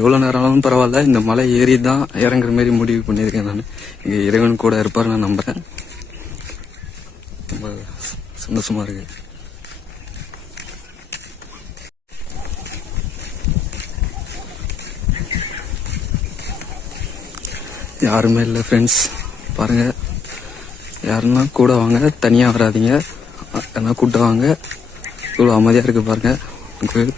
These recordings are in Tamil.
எவ்வளோ நேரம் ஆனாலும் பரவாயில்ல, இந்த மலை ஏறி தான் இறங்குற மாதிரி முடிவு பண்ணியிருக்கேன். நான் இங்கே இறைவன் கூட இருப்பார் நான் நம்புகிறேன். ரொம்ப சந்தோஷமா இருக்கு. யாருமே இல்லை ஃப்ரெண்ட்ஸ், பாருங்க. யாருன்னா கூட வாங்க, தனியாக வராதிங்க, என்ன கூப்பிட்டு வாங்க. இவ்வளோ அமைதியாக இருக்கு பாருங்க கோயில்.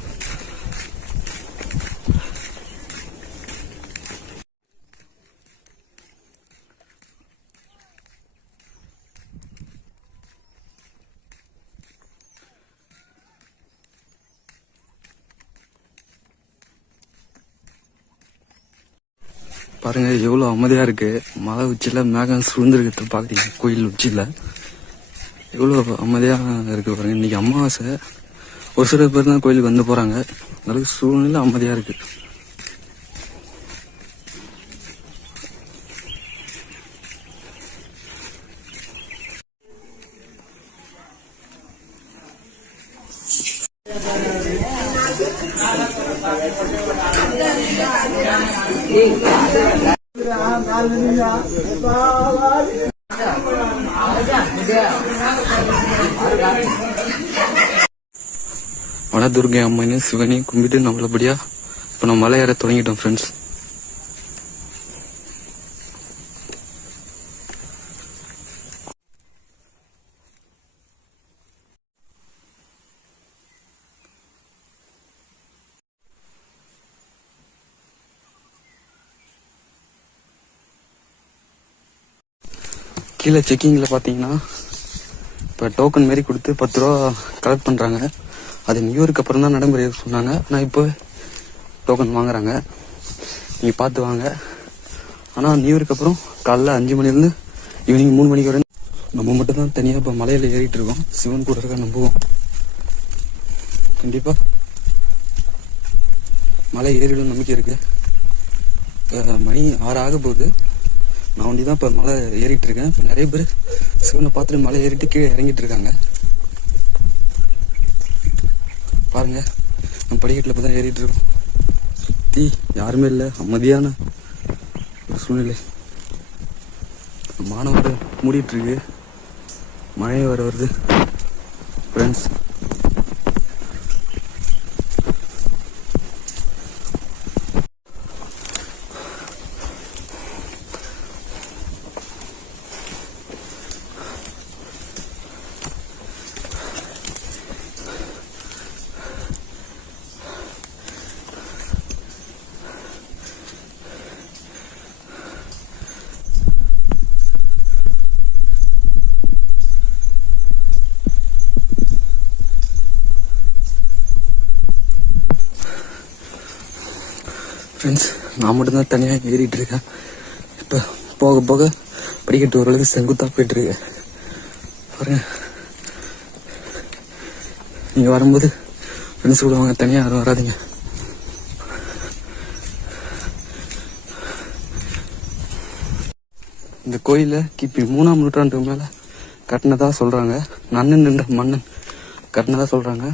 பாருங்க எவ்வளோ அமைதியாக இருக்கு. மலை உச்சியில் மேகம் சுழ்ந்துருக்கிறத பார்க்குறீங்க. கோயில் உச்சியில் எவ்வளோ அமைதியாக இருக்கு பாருங்க. இன்னைக்கு அமாவாசை, ஒரு சில பேர் தான் கோயிலுக்கு வந்து போகிறாங்க. அளவுக்கு சூழ்நிலை அமைதியாக இருக்கு. வனதுர்கை அம்மனையும் சிவனையும் கும்பிட்டு நல்லபடியா இப்ப நம்ம மலை ஏற தொடங்கிட்டோம் ஃப்ரெண்ட்ஸ். கீழே செக்கிங்ல பாத்தீங்கன்னா இப்ப டோக்கன் மாரி கொடுத்து 10 ரூபா கலெக்ட் பண்றாங்க. அது நியூ இயருக்கு அப்புறம் தான் நடைமுறை சொன்னாங்க. ஆனால் இப்போ டோக்கன் வாங்குறாங்க. நீங்கள் பார்த்து வாங்க. ஆனால் நியூ இயருக்கு அப்புறம் காலைல 5 மணிலேருந்து ஈவினிங் 3 மணிக்கு வரை நம்ம மட்டும் தான் தனியாக இப்போ மலையில் ஏறிட்டு இருக்கோம். சிவன் கூட இருக்க நம்புவோம். கண்டிப்பாக மலை ஏறிடும் நம்பிக்கை இருக்கு. மணி 6 ஆக போகுது. நான் ஒண்டி தான் இப்போ மலை ஏறிட்டு இருக்கேன். இப்போ நிறைய பேர் சிவனை பார்த்துட்டு மலை ஏறிட்டு கீழே இறங்கிட்டு இருக்காங்க. பாருங்க, நம்ம படிக்கட்டில் இப்போ தான் ஏறிட்டு இருக்கோம். சுற்றி யாருமே இல்லை, அமைதியான ஒரு சூழ்நிலை. மாணவர் மூடிட்டு இருக்கு, மழை வர வருது ஃப்ரெண்ட்ஸ். ஃப்ரெண்ட்ஸ், நான் மட்டும்தான் தனியாக ஏறிட்டு இருக்கேன். இப்போ போக போக படிக்கட்டு ஓரளவுக்கு செங்குத்தா போயிட்டு இருக்கு பாருங்க. நீங்க வரும்போது ஃப்ரெண்ட்ஸ் கூட வாங்க, தனியாக யாரும் வராதிங்க. இந்த கோயில கிபி 3ஆம் நூற்றாண்டுக்கு மேல கட்டினதா சொல்றாங்க. நன்னன் என்ற மன்னன் கட்டினதா சொல்றாங்க.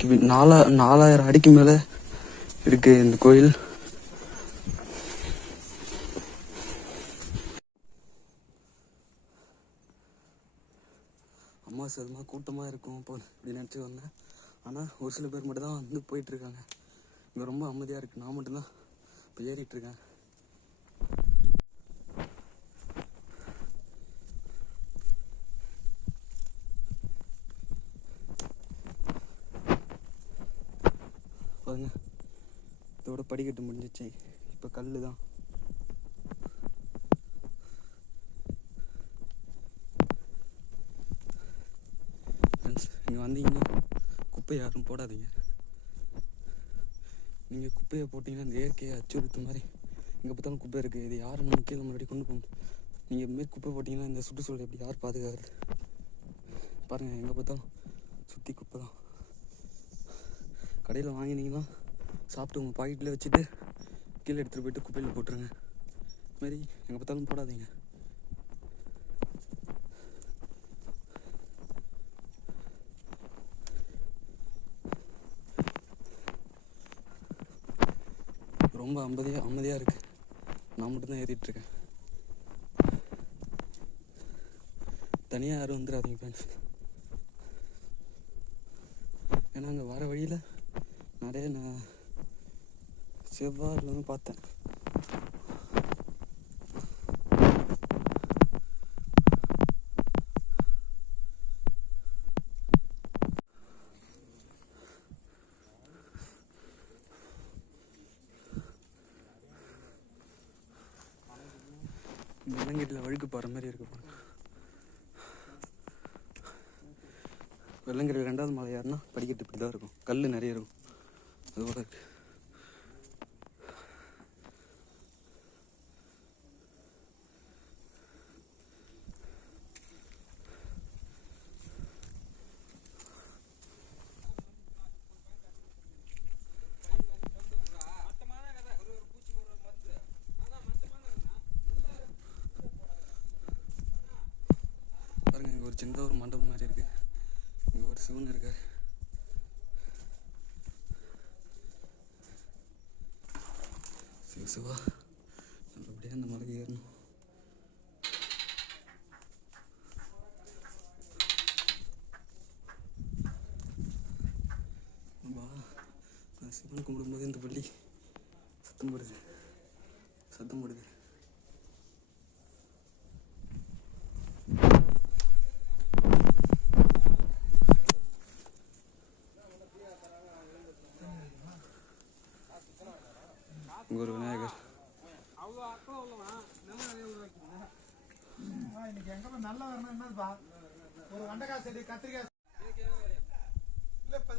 கிபி 4000 அடிக்கு மேல இருக்கு இந்த கோயில். அம்மா சதுமா கூட்டமா இருக்கும் இப்போ இப்படி நினைச்சு வந்தேன். ஆனா ஒரு சில பேர் மட்டும் தான் வந்து போயிட்டு இருக்காங்க. இங்க ரொம்ப அமைதியா இருக்கு. நான் மட்டும்தான் இப்போ ஏறிட்டு இருக்கேன். பாருங்க, இதோட படிக்கட்டு முடிஞ்சிச்சு. இப்போ கல்லு தான். ஃப்ரெண்ட்ஸ், இங்கே வந்தீங்கன்னா குப்பை யாரும் போடாதீங்க. நீங்கள் குப்பையை போட்டிங்கன்னா இந்த இயற்கையை அச்சுறுத்த மாதிரி எங்கே பார்த்தாலும் குப்பை இருக்குது. இது யாரும் நம்ம கீழே முன்னாடி கொண்டு போகணும். நீங்கள் இதுமாரி குப்பை போட்டிங்கன்னா இந்த சுற்றுச்சூழல் எப்படி யார் பாதுகாக்கிறது? பாருங்கள், எங்கே பார்த்தாலும் சுற்றி குப்பை தான். கடையில் வாங்கினீங்கன்னா சாப்பிட்டு உங்கள் பாக்கெட்டில் வச்சுட்டு கீழே எடுத்துகிட்டு போயிட்டு குப்பையில் போட்டுருங்க. இதுமாரி எங்கே பார்த்தாலும் போடாதீங்க. ரொம்ப அமைதியாக இருக்கு. நான் மட்டும்தான் ஏறிட்டு இருக்கேன். தனியாக யாரும் வந்துடாதீங்க ஃப்ரெண்ட்ஸ். ஏன்னா அங்கே வர வழியில் நிறைய நான் செவ்வாறுலாம் பார்த்தேன். வெள்ளங்கிட்டில் வழுக்கு போகிற மாதிரி இருக்கு பாருங்க. வெள்ளங்கிரி 2வது மலை ஏறினா படிக்கட்டு இப்படி தான் இருக்கும். கல் நிறைய இருக்கும். அதோட இருக்கு. பாருங்க, இங்கே ஒரு சின்ன ஒரு மண்டபம் மாதிரி இருக்கு. இங்கே ஒரு சிவன் இருக்காரு. சிவா நல்லபடியாக அந்த மலைக்கு ஏறணும். நான் சிவன் கும்பிடும்போது இந்த பள்ளி சத்தம் போடுது. இங்கே ஒரு விநாயகர். இன்னைக்கு எங்க நல்லா வரணும் என்னப்பா, ஒரு வெண்டைக்காய் செடி, கத்திரிக்காய் இல்ல இப்ப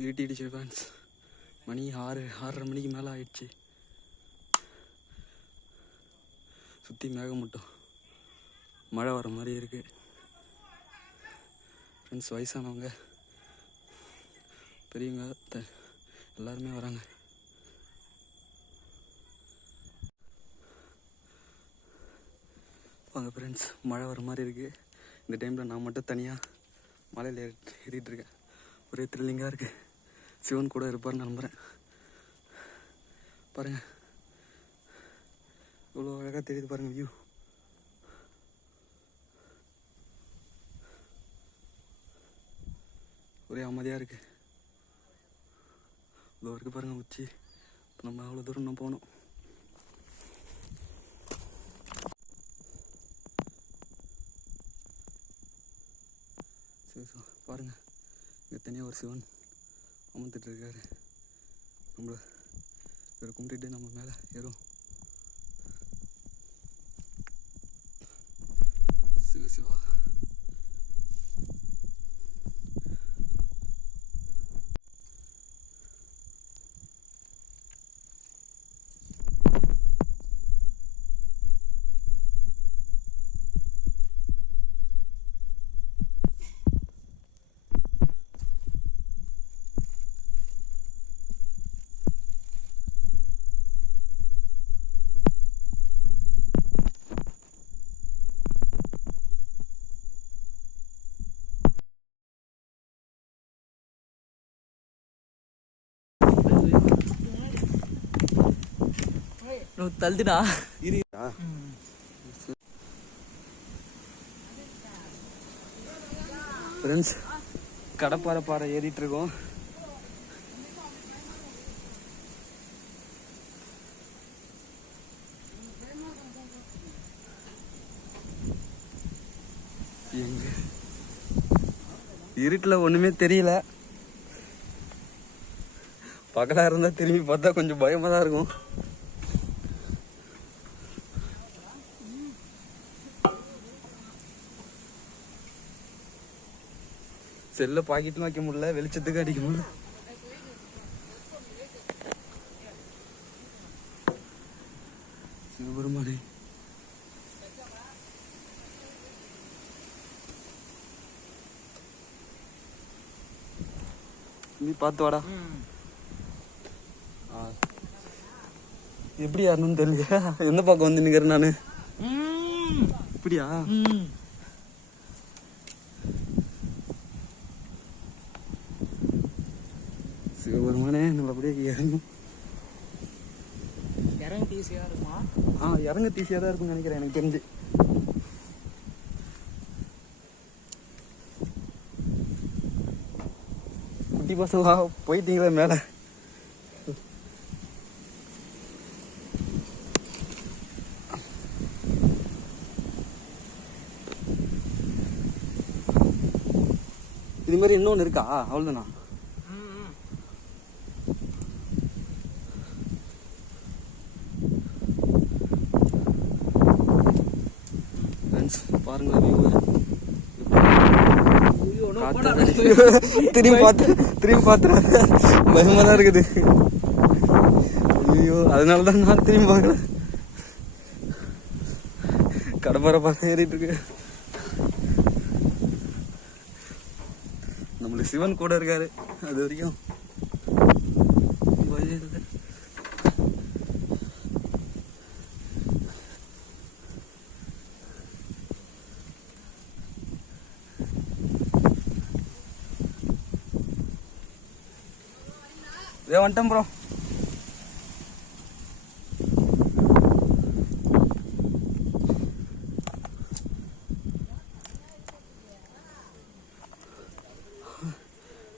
இருட்டிடுச்சு ஃப்ரெண்ட்ஸ். மணி 6:30 மணிக்கு மேலே ஆயிடுச்சு. சுற்றி மேகமூட்டம், மழை வர மாதிரி இருக்கு ஃப்ரெண்ட்ஸ். வயசானவங்க பெரியவங்க எல்லாருமே வராங்க. வாங்க ஃப்ரெண்ட்ஸ், மழை வர மாதிரி இருக்கு. இந்த டைமில் நான் மட்டும் தனியாக மலையில் ஏறிட்டு இருக்கேன். ஒரே த்ரில்லிங்காக இருக்கு. சிவன் கூட இருப்பார்னு நம்புகிறேன். பாருங்க, இவ்வளோ அழகாக தெரியுது பாருங்க வியூ. ஒரே அமைதியாக இருக்கு. இவ்வளோ இருக்கு பாருங்க உச்சி. இப்போ நம்ம அவ்வளோ தூரம் நான் போகணும். சரி பாருங்க, இங்கே தனியாக ஒரு சிவன் அமர்ந்துட்டு இருக்காரு. நம்மள இவரை கும்பிட்டுட்டு நம்ம மேலே ஏறும். சிவா నువ్వు తల్దినా ஃப்ரெண்ட்ஸ், கடப்பாறை பாறை ஏறிட்டு இருக்கோம். எங்க இருட்டில் ஒண்ணுமே தெரியல. பகலா இருந்தா திரும்பி பார்த்தா கொஞ்சம் பயமா தான் இருக்கும். செல்ல பாக்கெட்டும் வைக்க முடியல, வெளிச்சத்துக்கு அடிக்க முடியல. சிவபெருமானே, நீ பார்த்து வாடா. எப்படி யாருன்னு தெரியல, எந்த பக்கம் வந்து நிக்கிறேன் நானு. இப்படியா? சிவபெருமானே, நல்லபடியா இறங்கும். இறங்க ஈஸியா இருக்குமா? இறங்க ஈஸியா தான் இருக்கும்னு நினைக்கிறேன் எனக்கு தெரிஞ்சு. குட்டி பசங்களா போயிட்டீங்களா மேல? இது மாதிரி இன்னொன்னு இருக்கா? அவ்வளவுதானா? பாருங்க, திரும்பி பார்த்து பயமா தான் இருக்குது. ஐயோ, அதனாலதான் நான் திரும்பி பார்க்கல. கடப்பாறை பார்க்க ஏறிட்டு இருக்கு. நம்மளுக்கு சிவன் கூட இருக்காரு. அது வரைக்கும் வந்துட்டோம் ப்ரோ.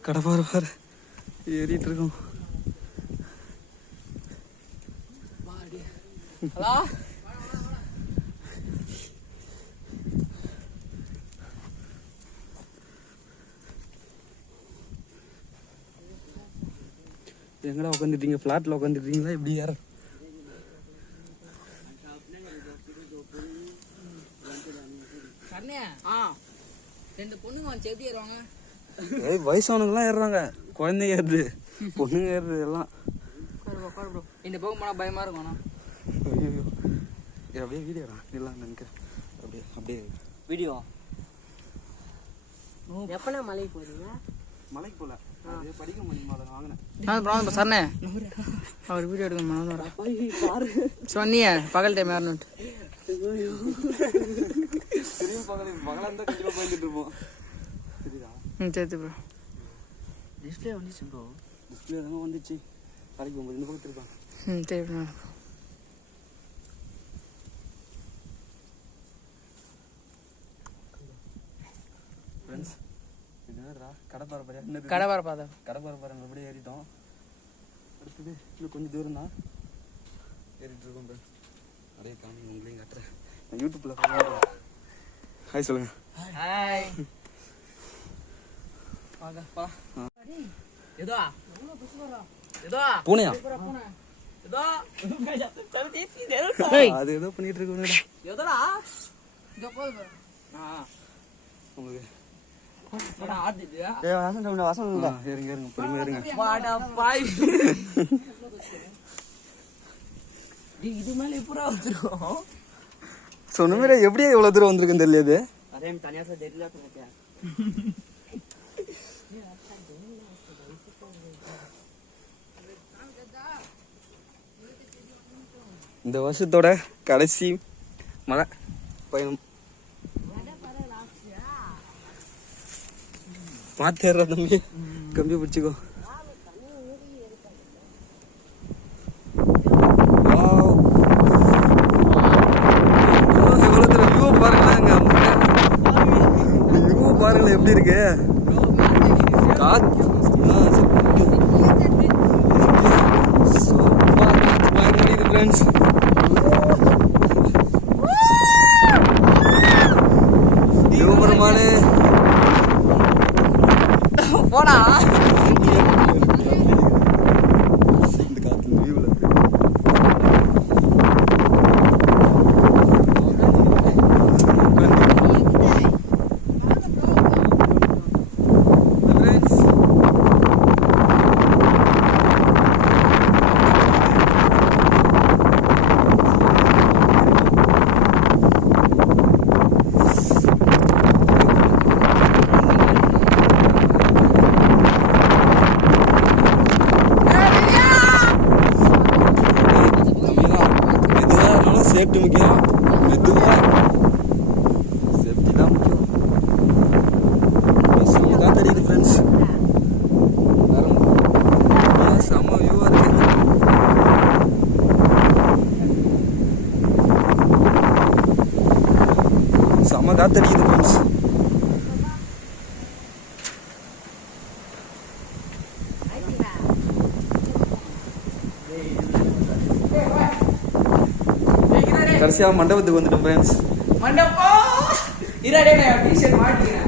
கடப்பாறை பாரு ஏறிட்டு இருக்கோம். எங்கடா உட்காந்துட்டீங்க? பிளாட்ல உட்காந்துட்டீங்களா? எப்படி யார? ரெண்டு பொண்ணுங்க வந்து எப்படி ஏறுவாங்க? வயசானவங்கலாம் ஏறுறாங்க, குழந்தைங்க ஏறுது, பொண்ணுங்க ஏறுது எல்லாம். இந்த பக்கம் போனா பயமா இருக்கும். ஐயோ, அப்படியே வீடியோ இல்லை நினைக்கிறேன். அப்படியே வீடியோ எப்பனா மலைக்கு போறீங்க? மலைக்கு போல, படிக்க முடியுமா? அதை வாங்கினேன். சரணே, அவர் வீடியோ எடுக்க சொன்னிய பகல் டைம் யாருன்னு திரும்பி பகலா இருந்தா கண்டிப்பா பயந்துட்டு இருப்போம். சரிதா? சரி ப்ரோ. டிஸ்பிளே வந்துச்சு ப்ரோ. டிஸ்பிளே தானே வந்துச்சு. கடைக்கு போகும்போது இந்த பக்கத்து இருக்கான். சரி ப்ரோ. ஃப்ரெண்ட்ஸ், இது என்னடா? கடப்பாறை பாரு. என்னது? கடப்பாறை பாதை. கடப்பாறை பாரு. அப்படியே ஏறிட்டோம். அடுத்தது இன்னும் கொஞ்சம் தூரம் தான் ஏறிட்டு இருக்கோம். அப்படியே காமி உங்களையும் காட்டுறேன். நான் யூடியூப்ல ஹாய் சொல்லுங்க. ஹாய். பூனையா? அது ஏதோ பண்ணிட்டு இருக்கு. இது மேல எப்படா வந்துரும்? சொன்ன எப்படியா இவ்வளவு தூரம் வந்திருக்குன்னு தெரியாது. இந்த வருஷத்தோட கடைசி மழை பயணம். பாத்துற தம்பி, கம்பி பிடிச்சிக்கோ. பாருங்களேன் எப்படி இருக்கு காத்து. ஃப்ரெண்ட்ஸ், சிவபெருமானே போனா இந்த காத்து வியூல சேஃப்டி முக்கியம். மெதுவா சேஃப்டி தான் முக்கியம். செம்ம காத்தடிக்குது ஃப்ரெண்ட்ஸ். செம்ம வியூவா இருக்கு. செம்ம காத்தடிக்குது ஃப்ரெண்ட்ஸ். கடைசியா மண்டபத்துக்கு வந்துட்டோம் ஃப்ரெண்ட்ஸ். மண்டபம் இரடே நான் டிஷர்ட் மாட்டிக்கிறேன்.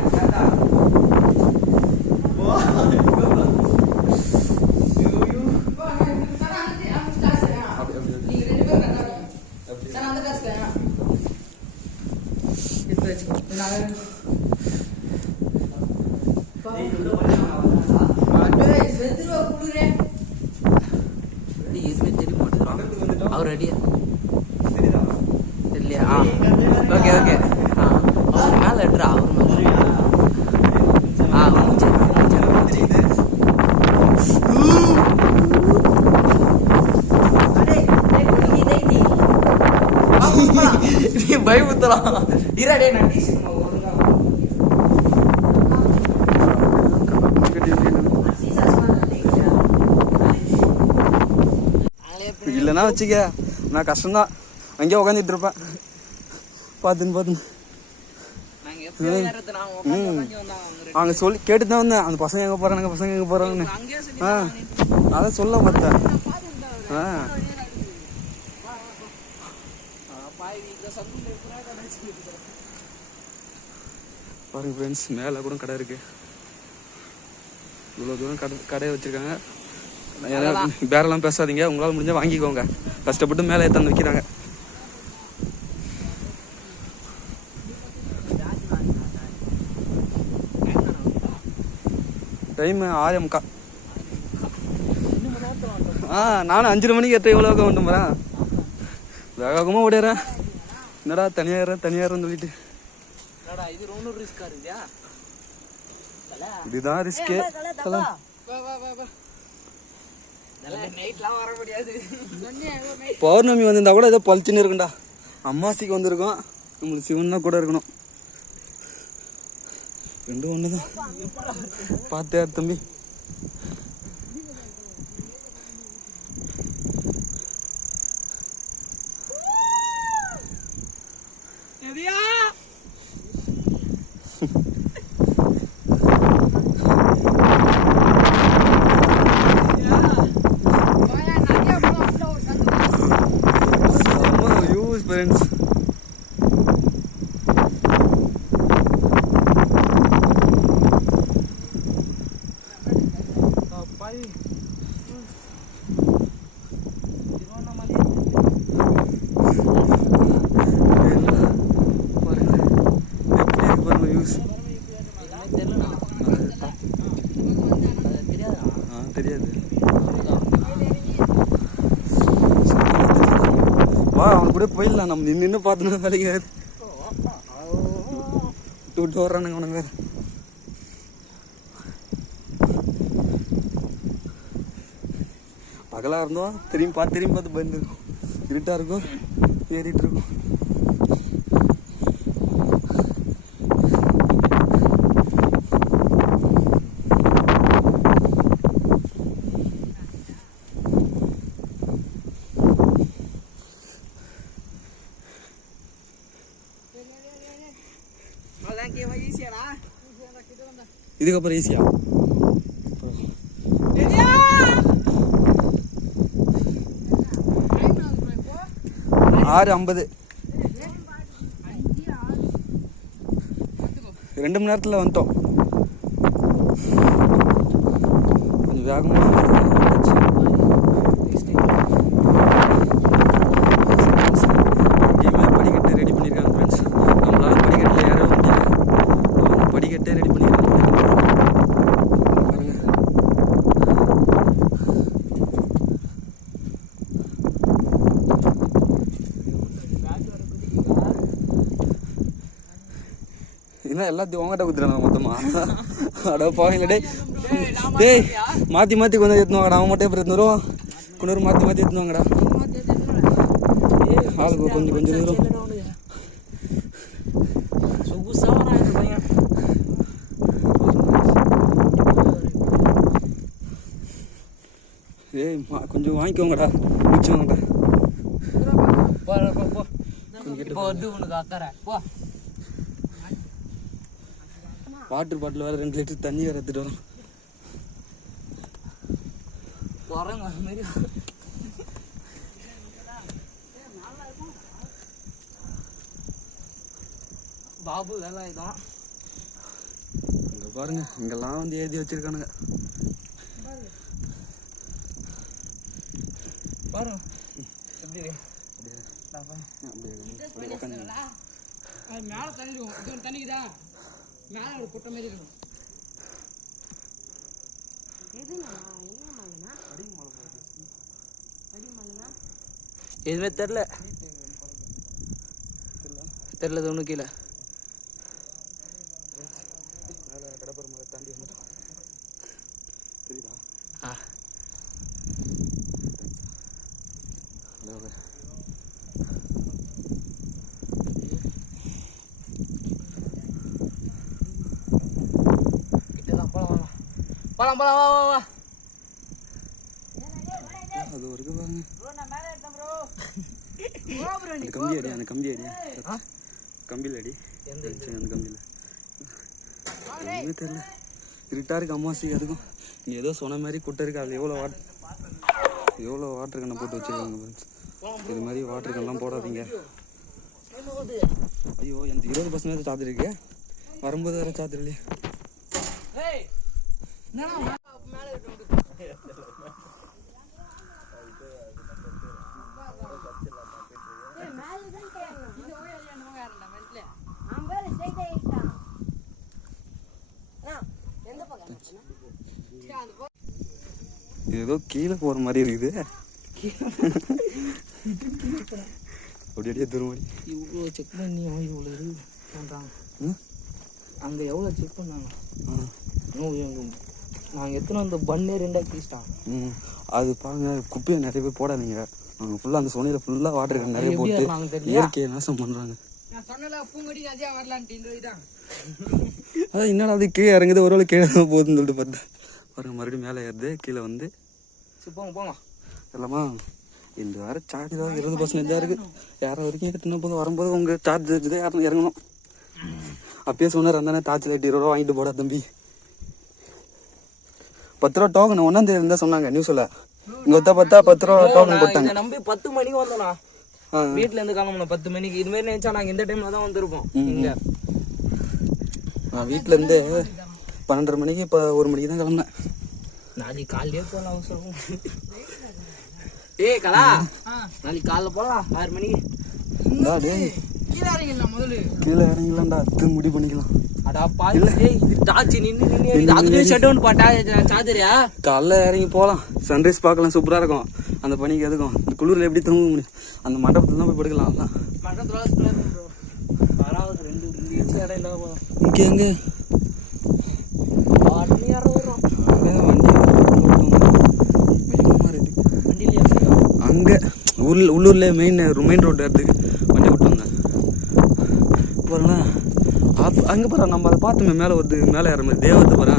எதுவுமே தெரிய மாட்டேங்குது. அவர் ரெடியா இல்லையா? Okay okay. அவர் மேலே எடுறா. அவர் மேலே நீ பயமுத்தலாம். இரடே நான் டிஷர்ட் இல்லைன்னா வச்சுக்க நான் கஷ்டம்தான். அங்கேயே உட்காந்துட்டு இருப்பேன் பார்த்துன்னு. அங்கே சொல்லி கேட்டு தான் வந்தேன். அந்த பசங்க எங்கே போகிறானுங்க, பசங்க எங்கே போகிறாங்கன்னு. அதான் சொல்ல பார்த்தேன். பாருங்க ஃப்ரெண்ட்ஸ், மேலே கூட கடை இருக்கு. இவ்வளோ தூரம் கடையை வச்சிருக்காங்க. பேரெல்லாம் பேசாதீங்க, உங்களால் முடிஞ்சா வாங்கிக்கோங்க. கஷ்டப்பட்டு மேலே ஏற்றாந்து வைக்கிறாங்க. டைம் 6:45. நானும் 5:30 மணிக்கு எட்ட எவ்வளோ வந்துட்டு போகிறேன். வேகமாக ஓடிறேன். என்னடா தனியாகிறேன்னு சொல்லிட்டு. இதுதான் ரிஸ்கே. பௌர்ணமி வந்திருந்தா கூட ஏதோ பளிச்சுன்னு இருக்குண்டா. அம்மாசிக்கு வந்திருக்கோம். நம்மளுக்கு சிவன் தான் கூட இருக்கணும். ரெண்டும் ஒண்ணுதான். பார்த்தே தம்பி. ஃப்ரெண்ட்ஸ், தெரியாது. அவன் கூட போயிடலாம். நம்ம நின்று பார்த்துனா வேலைக்கு விட்டு வர்றானுங்க அவனுங்க வேற. பகலா இருந்தோம் திரும்பி பார்த்து பயந்து இருக்கும். இருட்டா இருக்கும், ஏறிட்டு இருக்கும். இதுக்கப்புறம் ஈஸியா 6:50. 2 மணி நேரத்தில் வந்துட்டோம். கொஞ்சம் வேகமாக படிக்கட்டு ரெடி பண்ணியிருக்காங்க ஃப்ரெண்ட்ஸ். நம்மளால படிக்கட்டில் ஏற முடியல. படிக்கட்டே ரெடி பண்ணியிருக்காங்க. என்ன எல்லாத்தையும் உங்ககிட்ட குத்துறாங்க மொத்தமா. அட பாவீங்களா டேய், மாற்றி கொஞ்சம் எடுத்துன்னு வாங்கடா. அவன் மட்டும் எப்படி எடுத்துன்னு வருவான். குன்னூர் மாற்றி எடுத்துன்னு வாங்கடா. ஆளுக்கு கொஞ்சம் கொஞ்சம் தூரம். ஏய் கொஞ்சம் வாங்கிக்கோங்கடா, மிச்சவங்கடா. வாட்டர் பாட்டில் வேற 2 லிட்டர் தண்ணி வேற எடுத்துட்டு வரோம். பாபு வேலை இதான் இங்க பாருங்க, இங்கெல்லாம் வந்து எழுதி வச்சிருக்கானுங்க பாருங்க. எப்படி மேல தண்ணி இது தண்ணிக்குதா மேல ஒரு குட்டை மாதிரி இருக்கும். எதுவுமே தெரில ஒன்றும் கீழே கடப்பர் மலை தாண்டி வந்துட்டோம். தெரியுதா? ஆ போலாம் வா வா வா. அது ஒரு பாருங்க, அந்த கம்பி அடி, அந்த கம்பி அடி, கம்பியில் அடி, அந்த கம்பியில் எதுவுமே தெரியல. இருட்டா இருக்கு, அம்மாசி. அதுக்கும் நீ ஏதோ சொன்ன மாதிரி குட்டை இருக்கு. அதில் எவ்வளோ வாட்டர் கண்ணை போட்டு வச்சிருக்காங்க. இது மாதிரி வாட்டர் கண்ணெலாம் போடாதீங்க. ஐயோ, எனக்கு 20% சார்ஜ் இருக்கு, வரும்போது வேறு சார்ஜ் இல்லையே. ஏதோ கீழே போற மாதிரி இருக்குது. அப்படியே தூரம் இவ்வளோ செக் பண்ணி இவ்வளோ இது பண்ணுறாங்க. அங்கே எவ்வளோ செக் பண்ணாங்க. நாங்கள் எத்தனை அந்த பண்ணே 2 கிழிச்சிட்டாங்க. அது பாருங்க, குப்பையை நிறைய பேர் போடாதீங்க. அவங்க ஃபுல்லாக அந்த சோனியில் ஃபுல்லாக வாட்டர் கேன் நிறைய போட்டு இயற்கையை நாசம் பண்ணுறாங்க. அதான் என்னடா அது கீழே இறங்குது, ஒரு வேளை கீழே தான் போகுதுன்னு சொல்லிட்டு பார்த்தேன். பாருங்க, மறுபடியும் மேலே ஏறுது, கீழே வந்து போங்க இல்லைம்மா. இந்த வேறு சார்ஜ் தான் 20% தான் இருக்குது. யாரை வரைக்கும் எடுத்துன்னு போதும், வரும்போது உங்கள் சார்ஜ் வச்சுதான் யாரும் இறங்கணும். அப்பயே சொன்னார், அந்த டார்ச் லைட் 20 ரூபா வாங்கிட்டு போடா தம்பி. 10 ரூபா டோக்கன் 1ஆம் தேதி இருந்தா சொன்னாங்க நியூஸ்ல. இங்க பார்த்தா 10 ரூபா டோக்கன் போட்டாங்க. நம்பி 10 மணிக்கு வந்தோம்னா, வீட்டுல இருந்து கிளம்பணும் 10 மணிக்கு. இது மாதிரி நினைச்சா நாங்க இந்த டைம்ல தான் வந்திருப்போம். இங்க நான் வீட்டுல இருந்து 12:30 மணிக்கு, இப்போ 1 மணிக்கு தான் கிளம்பினேன். நாளைக்கு காலையிலே போகலாம் அவசரம். ஏய் கலா, நாளைக்கு காலைல போகலாம் 6 மணிக்கு. கீழே இறங்கிடலாம், முதல்ல கீழே இறங்கிடலாம்டா, அது முடிவு பண்ணிக்கலாம். அடா பாரு, இது டார்ச் நின்னு அதுலயே ஷட் டவுன் பாட்டா சார்ஜரியா. காலைல இறங்கி போகலாம், சன்ரைஸ் பார்க்கலாம், சூப்பரா இருக்கும். அந்த பனிக்கு எதுக்கும் இந்த குளிர்ல எப்படி தூங்க முடியும்? அந்த மண்டபத்துல தான் போய் படுக்கலாம். அதான் மண்டபத்துல வராது, 2 இன்ச்சு இடம் இல்லாம போதும். இங்கே எங்க வண்டி யார வரும், அங்கே உள்ளூர்ல மெயின் ரோடு இடத்துக்கு வண்டி விட்டு வந்தேன். பாருங்களேன், அங்கே பாரு, நம்ம அதை பார்த்துமே மேலே வருது, மேலே ஏற மாதிரி தேவத்தை பாரு.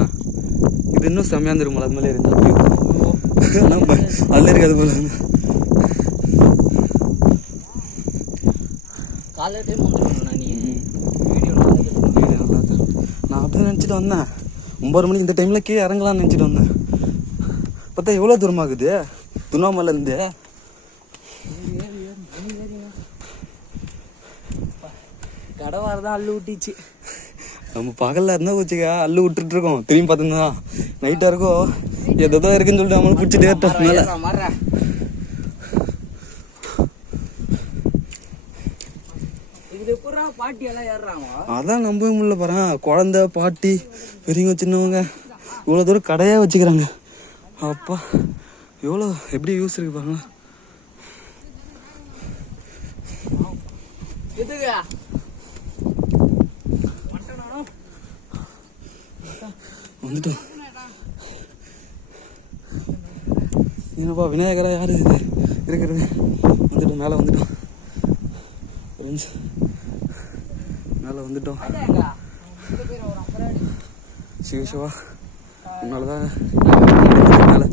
இது இன்னும் செம்மையா இருந்துருக்கும், அது மேலே இருந்து நம்ம அதில் இருக்காது போல. காலையில டைம் வந்துருக்கா நீ? நான் அப்படி நினச்சிட்டு வந்தேன், 9 மணிக்கு இந்த டைமில் கீழே இறங்கலாம்னு நினச்சிட்டு வந்தேன். பார்த்தா எவ்வளோ தூரமாகுது திருவண்ணாமலையிலேருந்து. கடவாரதான் அள்ளு விட்டுச்சு. நம்ம பகலில் இருந்தால் வச்சுக்க அள்ளு விட்டுட்டு இருக்கோம். திரும்பி பார்த்தோம்னா நைட்டாக இருக்கோம், எதோ இருக்குன்னு சொல்லிட்டு நம்மளும் பிடிச்சிட்டே இருக்கோம் மேலே. பாட்டி எல்லாம் ஏறுறாங்க, அதான் நம்பவே முடியல. பாரு, குழந்தை, பாட்டி, பெரியவங்க, சின்னவங்க இவ்வளோ தூரம் கடையே வச்சுக்கிறாங்க. அப்பா எவ்வளோ எப்படி யூஸ் இருக்கு பாருங்க. வந்துட்டோம். என்னப்பா விநாயகரா யாரு இது இருக்கிறது? வந்துட்டோம், மேலே வந்துட்டோம். ஃப்ரெண்ட்ஸ் மேலே வந்துட்டோம். சிவ சிவா உன்னால தான் மேலே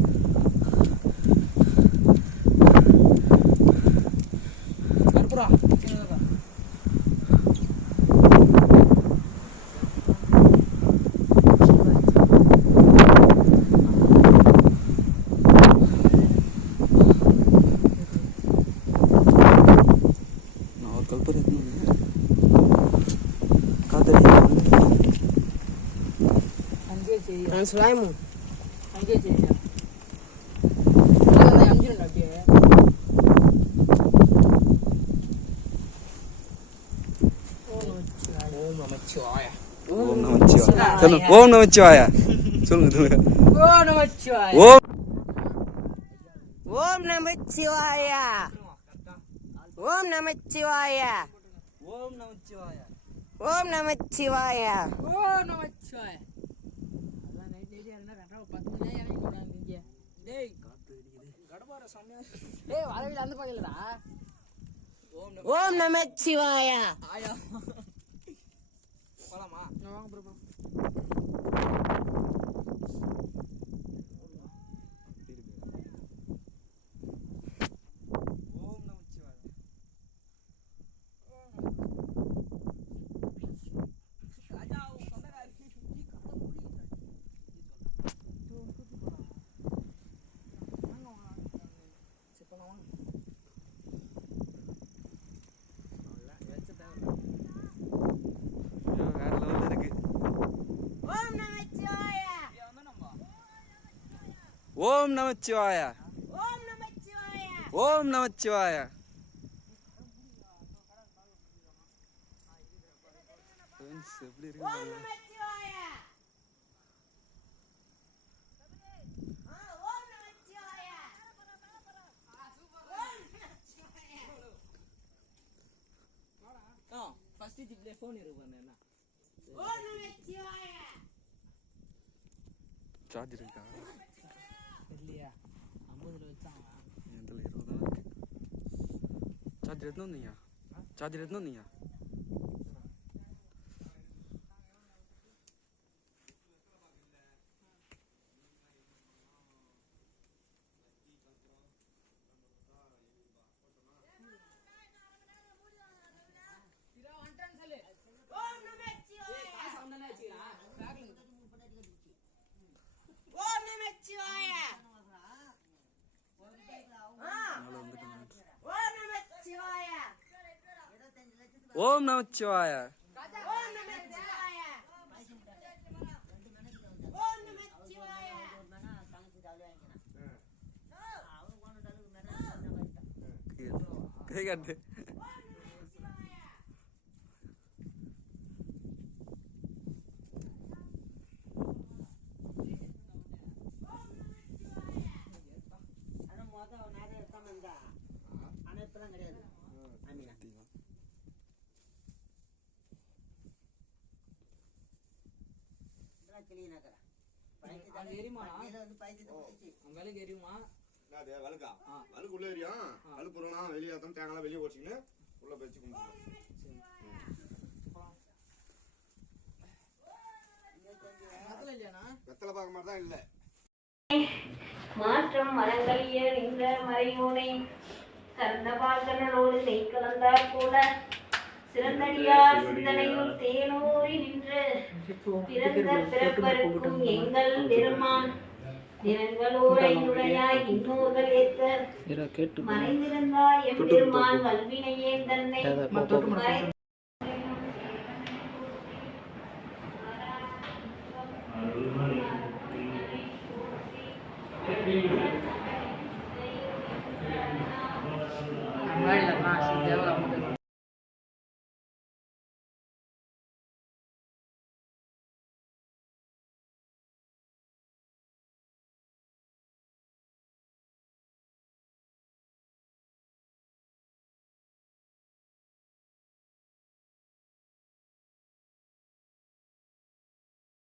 Selamu. Aja cerita. Yang jiran lagi ya. Om Namacchivaya. ஓம் நமச்சிவாய. சொல்லுங்க. ஓம் நமச்சிவாய. சொல்லுங்க சொல்லுங்க. Om Namacchivaya. ஓம் Om Namacchivaya. Om Namacchivaya. ஓம் நமச்சிவாய. Om Namacchivaya. Om Namacchivaya. அதான் நைட் நைட் யாரனா கரெக்டா 10 மணி நேரம் இறங்கி போறாங்க இங்க. டேய் கடபார சமையா. டேய் வரவில அந்த பக்கம் இல்லடா. Om Namacchivaya. ஆயா. போலாமா? நான் வாங்க ப்ரோ. ஓம் நமச்சிவாய. ராஜா சொந்தக்காரி நீ கட்ட மூடி. வேற லெவல்ல இருக்கு. Om Namacchivaya. ஓம் நமச்சிவாய. Om Namacchivaya. ஓம் நமச்சிவாய. ஃப்ரெண்ட்ஸ் எப்படி இருக்கு Om Namacchivaya. Om Namacchivaya. First ஜிப்ல ஃபோன் இருக்கு பாருங்க என்ன. Om Namacchivaya. சார்ஜ் இருக்கா? இல்லையா 50ல வச்சாங்க. என்கிட்ட 20 தான் இருக்கு. சார்ஜ் எடுத்து வந்தீங்க? சார்ஜ் எடுத்து வந்தீங்க? Om Namacchivaya. Om Namacchivaya. மேலே வந்துட்டோம். Om Namacchivaya. ஓம் நமச்சிவாய. Om Namacchivaya. Om Namacchivaya. கை காட்டு. அங்க எரியுமாடா? அங்க வேலைக்கு எரியுமா? அது வழுக்கா வழுக்கு உள்ள ஏரியும் வழுக்கு போறோம்னா வெளியே ஏத்தம் தேங்காய் வெளியே ஓடிச்சின்னு உள்ள வச்சு கும்பிடுவோம். அதுல இல்லையாண்ணா? வெத்தலை பார்க்க மாதிரி தான் இல்லை. மாற்றம் மரங்களிய நின்ற மறையோனை கறந்த பால்கனோடு செய் கலந்தார் போல சிறந்தடியார் சிந்தனையுள் தேனூறி நின்று பிறந்த பிறப்பருக்கும் எங்கள் பெருமான் நிறங்களோரை நுழையாய் இன்னோர்கள் ஏத்த மறைந்திருந்தாய் எம் பெருமான் வல்வினையே தன்னை மறை அம்மா இல்லம்மா தேவலாம்